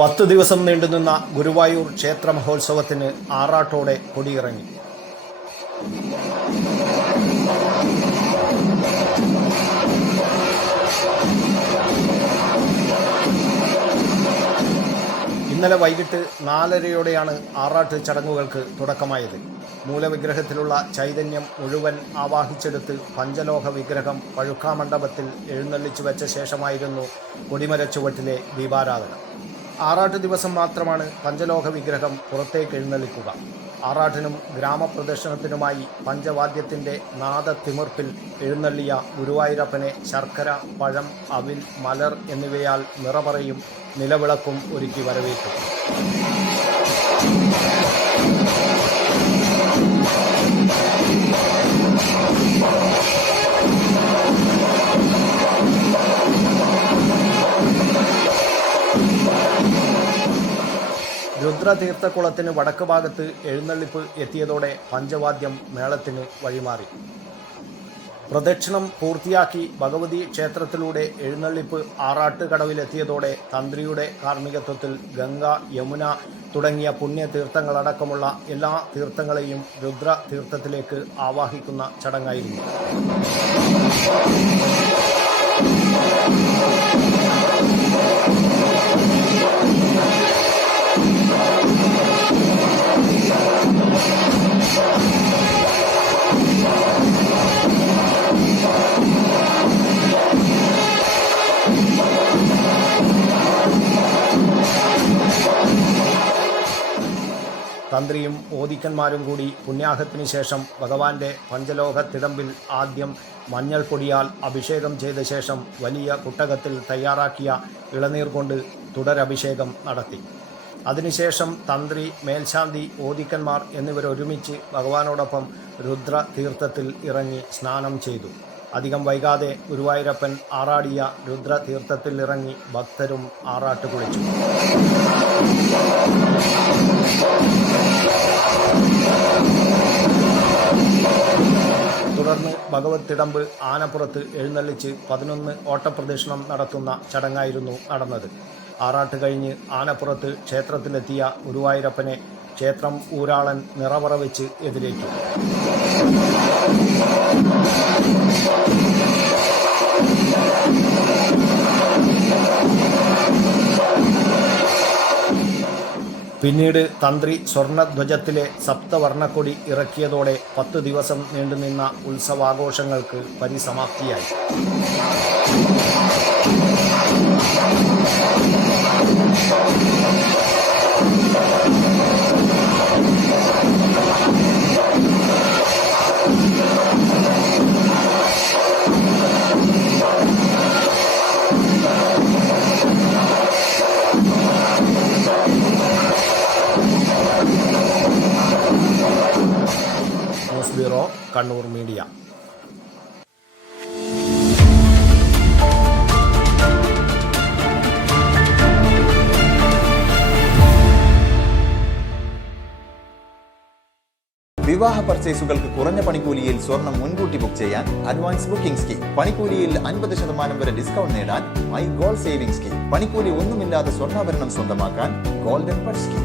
പത്ത് ദിവസം നീണ്ടുനിന്ന ഗുരുവായൂർ ക്ഷേത്ര മഹോത്സവത്തിന് ആറാട്ടോടെ കൊടിയിറങ്ങി. ഇന്നലെ വൈകിട്ട് നാലരയോടെയാണ് ആറാട്ട് ചടങ്ങുകൾക്ക് തുടക്കമായത്. മൂലവിഗ്രഹത്തിലുള്ള ചൈതന്യം മുഴുവൻ ആവാഹിച്ചെടുത്ത് പഞ്ചലോഹ വിഗ്രഹം പഴുക്കാമണ്ഡപത്തിൽ എഴുന്നള്ളിച്ചു വെച്ച ശേഷമായിരുന്നു കൊടിമരച്ചുവട്ടിലെ ദീപാരാധന. ആറാട്ട് ദിവസം മാത്രമാണ് പഞ്ചലോഹ വിഗ്രഹം പുറത്തേക്ക് എഴുന്നള്ളിക്കുക. ആറാട്ടിനും ഗ്രാമപ്രദർശനത്തിനുമായി പഞ്ചവാദ്യത്തിന്റെ നാദത്തിമിർപ്പിൽ എഴുന്നള്ളിയ ഗുരുവായൂരപ്പനെ ശർക്കര പഴം അവിൽ മലർ എന്നിവയാൽ നിറപറയും നിലവിളക്കും ഒരുക്കി വരവേറ്റു. രുദ്രതീർത്ഥക്കുളത്തിന് വടക്ക് ഭാഗത്ത് എഴുന്നള്ളിപ്പ് എത്തിയതോടെ പഞ്ചവാദ്യം മേളത്തിന് വഴിമാറി. പ്രദക്ഷിണം പൂർത്തിയാക്കി ഭഗവതി ക്ഷേത്രത്തിലൂടെ എഴുന്നള്ളിപ്പ് ആറാട്ടുകടവിലെത്തിയതോടെ തന്ത്രിയുടെ കാർമ്മികത്വത്തിൽ ഗംഗ യമുന തുടങ്ങിയ പുണ്യതീർത്ഥങ്ങളടക്കമുള്ള എല്ലാ തീർത്ഥങ്ങളെയും രുദ്ര തീർത്ഥത്തിലേക്ക് ആവാഹിക്കുന്ന ചടങ്ങായിരുന്നു. തന്ത്രിയും ഓദിക്കന്മാരും കൂടി പുണ്യാഹത്തിന് ശേഷം ഭഗവാന്റെ പഞ്ചലോക തിടമ്പിൽ ആദ്യം മഞ്ഞൾ പൊടിയാൽ അഭിഷേകം ചെയ്ത ശേഷം വലിയ കുട്ടകത്തിൽ തയ്യാറാക്കിയ ഇളനീർ കൊണ്ട് തുടരഭിഷേകം നടത്തി. അതിനുശേഷം തന്ത്രി മേൽശാന്തി ഓദിക്കന്മാർ എന്നിവരൊരുമിച്ച് ഭഗവാനോടൊപ്പം രുദ്ര തീർത്ഥത്തിൽ ഇറങ്ങി സ്നാനം ചെയ്തു. അധികം വൈകാതെ ഗുരുവായൂരപ്പൻ ആറാടിയ രുദ്രതീർത്ഥത്തിൽ ഇറങ്ങി ഭക്തരും ആറാട്ട് കുളിച്ചു തുടർന്ന് ഭഗവത് തിടമ്പ് ആനപ്പുറത്ത് എഴുന്നള്ളിച്ച് പതിനൊന്ന് ഓട്ടപ്രദക്ഷിണം നടത്തുന്ന ചടങ്ങായിരുന്നു നടന്നത്. ആറാട്ട് കഴിഞ്ഞ് ആനപ്പുറത്ത് ക്ഷേത്രത്തിലെത്തിയ ഗുരുവായൂരപ്പനെ ക്ഷേത്രം ഊരാളൻ നിറവറ വെച്ച് എതിരേറ്റു. പിന്നീട് തന്ത്രി സ്വർണധ്വജത്തിലെ സപ്തവർണക്കൊടി ഇറക്കിയതോടെ പത്ത് ദിവസം നീണ്ടുനിന്ന ഉത്സവാഘോഷങ്ങൾക്ക് പരിസമാപ്തിയായി. കണ്ണൂർ മീഡിയ. വിവാഹ പർച്ചേസുകൾക്ക് കുറഞ്ഞ പണിക്കൂലിയിൽ സ്വർണം മുൻകൂട്ടി ബുക്ക് ചെയ്യാൻ അഡ്വാൻസ് ബുക്കിംഗ് സ്കീം പണിക്കൂലിയിൽ അൻപത് ശതമാനം വരെ ഡിസ്കൗണ്ട് നേടാൻ മൈ ഗോൾഡ് സേവിംഗ് സ്കീം പണിക്കൂലി ഒന്നുമില്ലാതെ സ്വർണാഭരണം സ്വന്തമാക്കാൻ ഗോൾഡൻ പട്ട് സ്കീം